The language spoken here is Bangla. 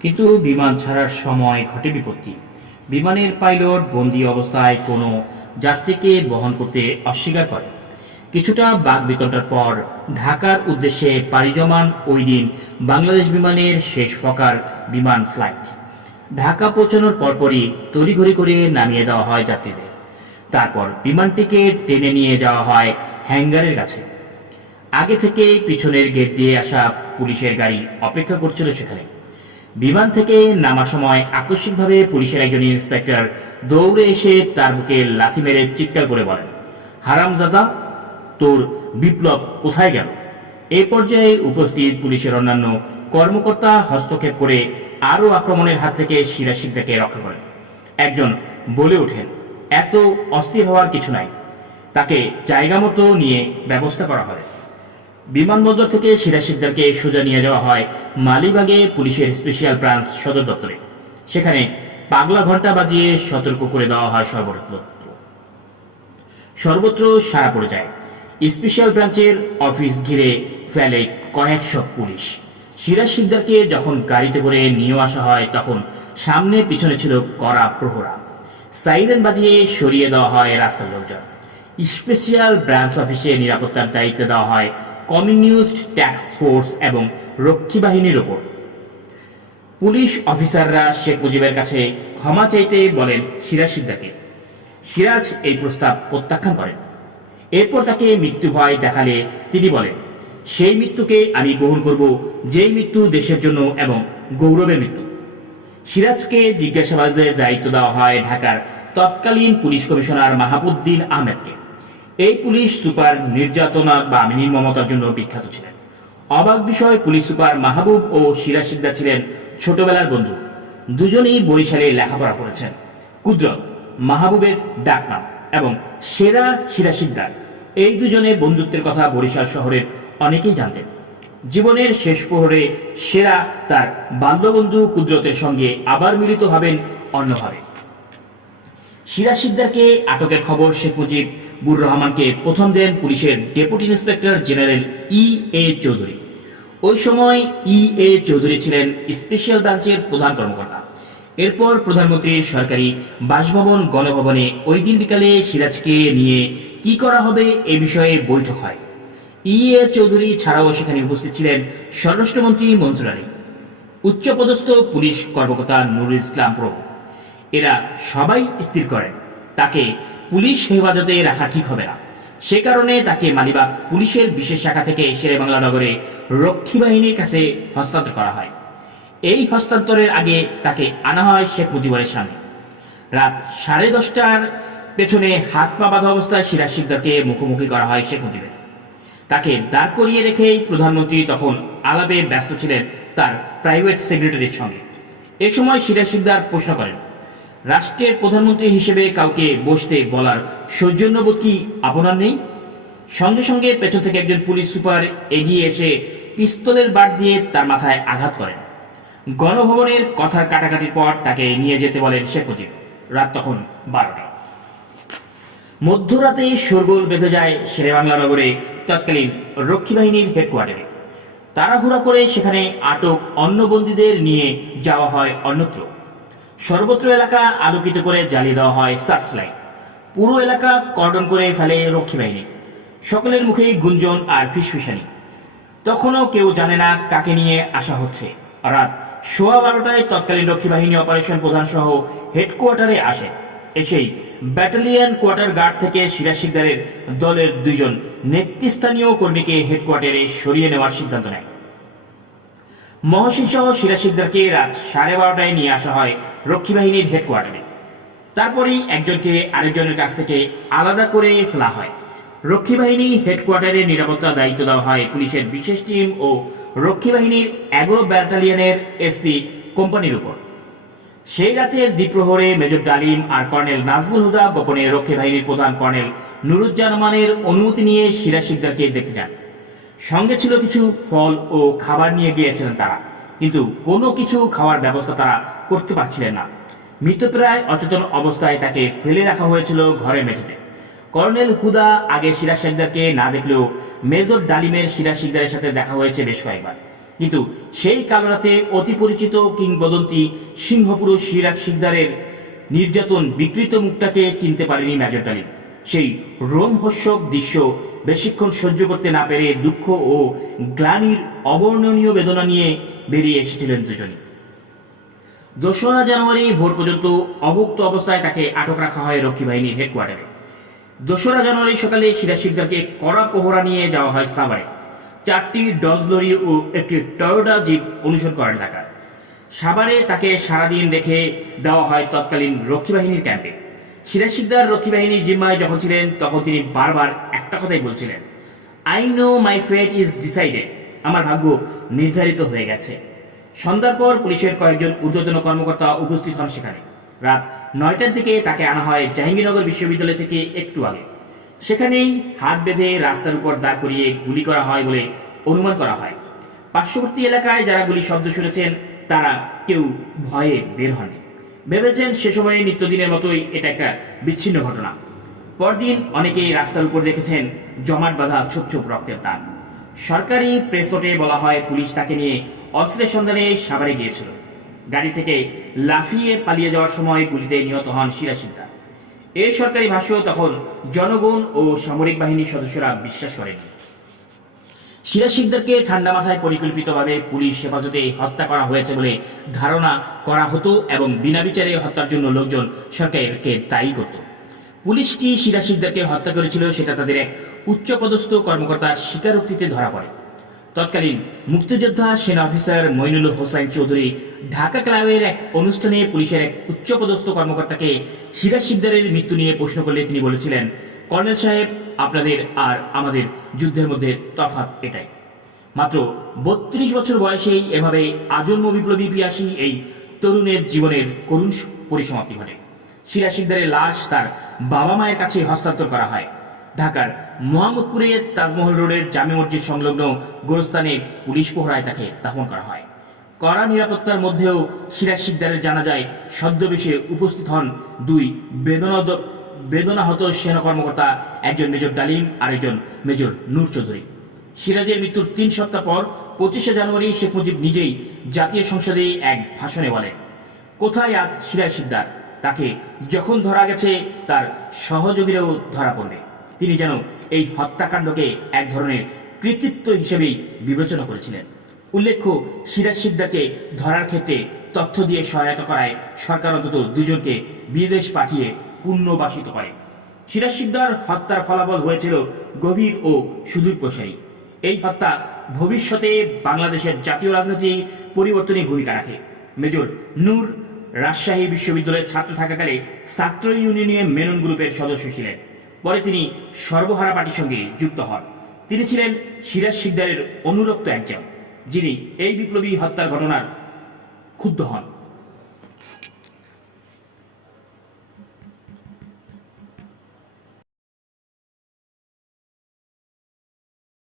কিন্তু বিমান ছাড়ার সময় ঘটে বিপত্তি। বিমানের পাইলট বন্দি অবস্থায় কোনো যাত্রীকে বহন করতে অস্বীকার করে। কিছুটা বাক বিতণ্ডার পর ঢাকার উদ্দেশ্যে পাড়ি জমান ওই দিন বাংলাদেশ বিমানের শেষ প্রকার বিমান ফ্লাইট। ঢাকা পৌঁছানোর পরপরই তড়িঘড়ি করে নামিয়ে দেওয়া হয় যাত্রীদের। তারপর বিমানটিকে টেনে নিয়ে যাওয়া হয় হ্যাঙ্গারের কাছে। আগে থেকে পিছনের গেট দিয়ে আসা পুলিশের গাড়ি অপেক্ষা করছিল সেখানে। বিমান থেকে নামার সময় আকস্মিকভাবে পুলিশের একজন ইন্সপেক্টর দৌড়ে এসে তার বুকে লাথি মেরে চিৎকার করে বলেন, হারামজাদা, তোর বিপ্লব কোথায় গেল? এই পর্যায়ে উপস্থিত পুলিশের অন্যান্য কর্মকর্তা হস্তক্ষেপ করে আরও আক্রমণের হাত থেকে সিরা সিদ্ধাকে রক্ষা করেন। একজন বলে ওঠেন, এত অস্থির হওয়ার কিছু নাই। তাকে জায়গা মতো নিয়ে ব্যবস্থা করা হবে। বিমানবন্দর থেকে সিরাজ সিকদারকে সোজা নিয়ে যাওয়া হয় মালিবাগে পুলিশের স্পেশাল ব্রাঞ্চ সদর দপ্তরে। সেখানে পাগলা ঘণ্টা বাজিয়ে সতর্ক করে দেওয়া হয় সর্বত্র। সর্বত্র সারা পড়ে যায়। স্পেশাল ব্রাঞ্চের অফিস ঘিরে ফেলে কয়েকশো পুলিশ। সিরাজ সিকদারকে যখন গাড়িতে করে নিয়ে আসা হয়, তখন সামনে পিছনে ছিল কড়া প্রহরা। সাইরেন বাজিয়ে সরিয়ে দেওয়া হয় রাস্তার লোকজন। স্পেশাল ব্রাঞ্চ অফিসে নিরাপত্তার দায়িত্ব দেওয়া হয় কমিউনিস্ট ট্যাক্স ফোর্স এবং রক্ষী বাহিনীর ওপর। পুলিশ অফিসাররা শেখ মুজিবের কাছে ক্ষমা চাইতে বলেন সিরাজ সিদ্দাকে। সিরাজ এই প্রস্তাব প্রত্যাখ্যান করেন। এরপর তাকে মৃত্যু ভয় দেখালে তিনি বলেন, সেই মৃত্যুকে আমি গ্রহণ করব, যেই মৃত্যু দেশের জন্য এবং গৌরবের মৃত্যু। সিরাজকে জিজ্ঞাসাবাদের দায়িত্ব দেওয়া হয় ঢাকার তৎকালীন পুলিশ কমিশনার মাহাবুদ্দিন আহমেদকে। এই পুলিশ সুপার নির্যাতনা বা নির্মমতার জন্য বিখ্যাত ছিলেন। অবাক বিষয়, পুলিশ সুপার মাহবুব ও সিরাজ সিকদার ছিলেন ছোটবেলার বন্ধু। দুজনেই বরিশালে লেখাপড়া করেছেন। কুদরত, মাহবুবের ডাকনাম এবং সেরা সিরাজ সিকদার এই দুজনের বন্ধুত্বের কথা বরিশাল শহরের অনেকেই জানতেন। জীবনের শেষ প্রহরে সেরা তার বাল্যবন্ধু কুদরতের সঙ্গে আবার মিলিত হবেন অন্যভাবে। সিরাজ সিকদারকে আটকের খবর শেখ মুজিবুর রহমানকে প্রথম দেন পুলিশের deputy inspector general E A Chowdhury. ওই সময় ই এ চৌধুরী ছিলেন স্পেশাল ব্রাঞ্চের প্রধান কর্মকর্তা। এরপর প্রধানমন্ত্রীর সরকারি বাসভবন, গণভবনে ওই দিন বিকালে সিরাজকে নিয়ে কি করা হবে এ বিষয়ে বৈঠক হয়। ই এ চৌধুরী ছাড়াও সেখানে উপস্থিত ছিলেন স্বরাষ্ট্রমন্ত্রী মনসুর আলী উচ্চপদস্থ পুলিশ কর্মকর্তা নুরুল ইসলাম প্রভু। এরা সবাই স্থির করেন। তাকে পুলিশ হেফাজতে রাখা ঠিক হবে না। সে কারণে তাকে মালিবাগ পুলিশের বিশেষ শাখা থেকে শেরেবাংলা নগরে রক্ষী বাহিনীর কাছে হস্তান্তর করা হয়। এই হস্তান্তরের আগে তাকে আনা হয় শেখ মুজিবুরের সামনে রাত সাড়ে দশটার পেছনে হাত পা বাঁধা অবস্থায় সিরাজ সিকদারকে মুখোমুখি করা হয় শেখ মুজিবের। তাকে দাঁড় করিয়ে রেখেই প্রধানমন্ত্রী তখন আলাপে ব্যস্ত ছিলেন তার প্রাইভেট সেক্রেটারির সঙ্গে। এ সময় সিরাজ সিকদার প্রশ্ন করেন রাষ্ট্রের প্রধানমন্ত্রী হিসেবে কাউকে বসতে বলার সৌজন্যবোধ কি আপনার নেই? সঙ্গে সঙ্গে পেছন থেকে একজন পুলিশ সুপার এগিয়ে এসে পিস্তলের বাট দিয়ে তার মাথায় আঘাত করেন। গণভবনের কথার কাটাকাটির পর তাকে নিয়ে যেতে বলেন শেখ মুজিব। রাত তখন বারোটা। মধ্যরাতে শোরগোল বেঁধে যায় শেরেবাংলা নগরে তৎকালীন রক্ষী বাহিনীর হেডকোয়ার্টারে তাড়াহুড়া করে সেখানে আটক অন্য বন্দীদের নিয়ে যাওয়া হয় অন্যত্র। সর্বত্র এলাকা আলোকিত করে জ্বালিয়ে দেওয়া হয় সার্চ লাইট পুরো এলাকা কর্ডন করে ফেলে রক্ষী বাহিনী। সকলের মুখেই গুঞ্জন আর ফিসফিসানি। তখনও কেউ জানে না কাকে নিয়ে আসা হচ্ছে। রাত সোয়া বারোটায় তৎকালীন রক্ষী বাহিনী অপারেশন প্রধান সহ হেডকোয়ার্টারে আসে। এসেই ব্যাটালিয়ন কোয়ার্টার গার্ড থেকে সিরাজ সিকদারের দলের দুইজন নেতৃস্থানীয় কর্মীকে হেডকোয়ার্টারে সরিয়ে নেওয়ার সিদ্ধান্ত নেয়। মহসিন সহ সিরাজ সিকদারকে রাত সাড়ে বারোটায় নিয়ে আসা হয় রক্ষী বাহিনীর হেডকোয়ার্টারে। তারপরেই একজনকে আরেকজনের কাছ থেকে আলাদা করে ফেলা হয়। রক্ষী বাহিনী হেডকোয়ার্টারের নিরাপত্তার দায়িত্ব দেওয়া হয় পুলিশের বিশেষ টিম ও রক্ষী বাহিনীর এগারো ব্যাটালিয়নের এসপি কোম্পানির উপর। সেই রাতের দ্বিপ্রহরে মেজর ডালিম আর কর্নেল নাজমুল হুদা গোপনে রক্ষী বাহিনীর প্রধান কর্নেল নুরুজ্জামানের অনুমতি নিয়ে সিরাজ সিকদারকে দেখতে যান। সঙ্গে ছিল কিছু ফল ও খাবার নিয়ে গিয়েছিলেন তারা। কিন্তু কোনো কিছু খাওয়ার ব্যবস্থা তারা করতে পারছিলেন না। মৃতপ্রায় অচেতন অবস্থায় তাকে ফেলে রাখা হয়েছিল ঘরের মেঝেতে। কর্নেল হুদা আগে সিরাজ সিকদারকে না দেখলেও মেজর ডালিমের সিরাজ সিকদারের সাথে দেখা হয়েছে বেশ কয়েকবার। কিন্তু সেই কালো রাতে অতি পরিচিত কিংবদন্তি সিংহপুরুষ সিরাজ শিকদারের নির্যাতন বিকৃত মুখটাকে চিনতে পারেনি মেজর ডালিম। সেই রোমহর্ষক দৃশ্য বেশিক্ষণ সহ্য করতে না পেরে দুঃখ ও গ্লানির অবর্ণনীয় বেদনা নিয়ে বেরিয়ে এসেছিলেন দুজনই। দোসরা জানুয়ারি ভোর পর্যন্ত অভুক্ত অবস্থায় তাকে আটক রাখা হয় রক্ষী বাহিনীর হেডকোয়ার্টারে। দোসরা জানুয়ারি সকালে সিরাজ শিকদারকে কড়া পোহরা নিয়ে যাওয়া হয় সাভারে। চারটি ডজ লরি ও একটি টয়োটা জিপ অনুসরণ করেন ঢাকা সাভারে তাকে সারাদিন রেখে দেওয়া হয় তৎকালীন রক্ষী বাহিনীর ক্যাম্পে। সিরাজ রক্ষী বাহিনীর জিম্মায় যখন ছিলেন, তখন তিনি বারবার একটা কথাই বলছিলেন। I know my fate is decided আমার ভাগ্য নির্ধারিত হয়ে গেছে। সন্ধ্যার পর পুলিশের কয়েকজন ঊর্ধ্বতন কর্মকর্তা উপস্থিত হন সেখানে। রাত নয়টার দিকে তাকে আনা হয় জাহাঙ্গীরনগর বিশ্ববিদ্যালয় থেকে একটু আগে। সেখানেই হাত বেঁধে রাস্তার উপর দাঁড় করিয়ে গুলি করা হয় বলে অনুমান করা হয়। পার্শ্ববর্তী এলাকায় যারা গুলি শব্দ শুনেছেন, তারা কেউ ভয়ে বের হননি। ভেবেছেন সে সময়ে নিত্যদিনের মতোই এটা একটা বিচ্ছিন্ন ঘটনা। পরদিন অনেকেই রাস্তার উপর দেখেছেন জমাট বাঁধা ছোপ ছোপ রক্তের দাগ সরকারি প্রেস নোটে বলা হয়, পুলিশ তাকে নিয়ে অস্ত্রের সন্ধানে সাভারে গিয়েছিল। গাড়ি থেকে লাফিয়ে পালিয়ে যাওয়ার সময় গুলিতে নিহত হন সিকদার এই সরকারি ভাষ্য তখন জনগণ ও সামরিক বাহিনীর সদস্যরা বিশ্বাস করেনি সিরাজ ঠান্ডা মাথায় পরিকল্পিতভাবে পুলিশ হেফাজতে হত্যা করা হয়েছে বলে ধারণা করা হতো এবং বিনা বিচারে হত্যার জন্য লোকজন সরকারকে দায়ী করত। পুলিশ কি সিরাজ হত্যা করেছিল সেটা তাদের এক উচ্চপদস্থ কর্মকর্তা স্বীকারোক্তিতে ধরা পড়ে। তৎকালীন মুক্তিযোদ্ধা সেনা অফিসার মইনুল হোসাইন চৌধুরী ঢাকা ক্লাবের এক অনুষ্ঠানে পুলিশের এক উচ্চপদস্থ কর্মকর্তাকে সিরাজ শিকদারের মৃত্যু নিয়ে প্রশ্ন করলে তিনি বলেছিলেন কর্নেল সাহেব, আপনাদের আর আমাদের যুদ্ধের মধ্যে তফাৎ এটাই। মাত্র বত্রিশ বছর বয়সেই এভাবে আজন্ম বিপ্লবী পিয়াসী এই তরুণের জীবনের করুণ পরিসমাপ্তি ঘটে। সিরাজ শিকদারের লাশ তার বাবা মায়ের কাছে হস্তান্তর করা হয়। ঢাকার মোহাম্মদপুরে তাজমহল রোডের জামে মসজিদ সংলগ্ন গোরস্থানে পুলিশ পোহরায় তাকে দাফন করা হয়। কড়া নিরাপত্তার মধ্যেও সিরাজ শিকদারের জানা যায় সদ্যবেশে উপস্থিত হন দুই বেদনা বেদনাহত সেনা কর্মকর্তা একজন মেজর ডালিম আর একজন মেজর নূর চৌধুরী। সিরাজের মৃত্যুর তিন সপ্তাহ পর পঁচিশে জানুয়ারি শেখ মুজিব নিজেই জাতীয় সংসদে এক ভাষণে বলেন, কোথায় আজ সিরাজ শিকদার তাকে যখন ধরা গেছে, তার সহযোগীরাও ধরা পড়বে। তিনি যেন এই হত্যাকাণ্ডকে এক ধরনের কৃতিত্ব হিসেবেই বিবেচনা করেছিলেন। উল্লেখ্য, সিরাজ শিকদারকে ধরার ক্ষেত্রে তথ্য দিয়ে সহায়তা করায় সরকার অন্তত দুজনকে বিদেশ পাঠিয়ে পুণ্যবাসিত করে। সিরাজ শিকদার হত্যার ফলাফল হয়েছিল গভীর ও সুদূর প্রসারী। এই হত্যা ভবিষ্যতে বাংলাদেশের জাতীয় রাজনৈতিক পরিবর্তনে ভূমিকা রাখে। মেজর নূর রাজশাহী বিশ্ববিদ্যালয়ের ছাত্র থাকাকালে ছাত্র ইউনিয়নের মেনন গ্রুপের সদস্য ছিলেন। পরে তিনি সর্বহারা পার্টির সঙ্গে যুক্ত হন। তিনি ছিলেন সিরাজ শিকদারের অনুরক্ত একজন, যিনি এই বিপ্লবী হত্যার ঘটনার ক্ষুব্ধ হন।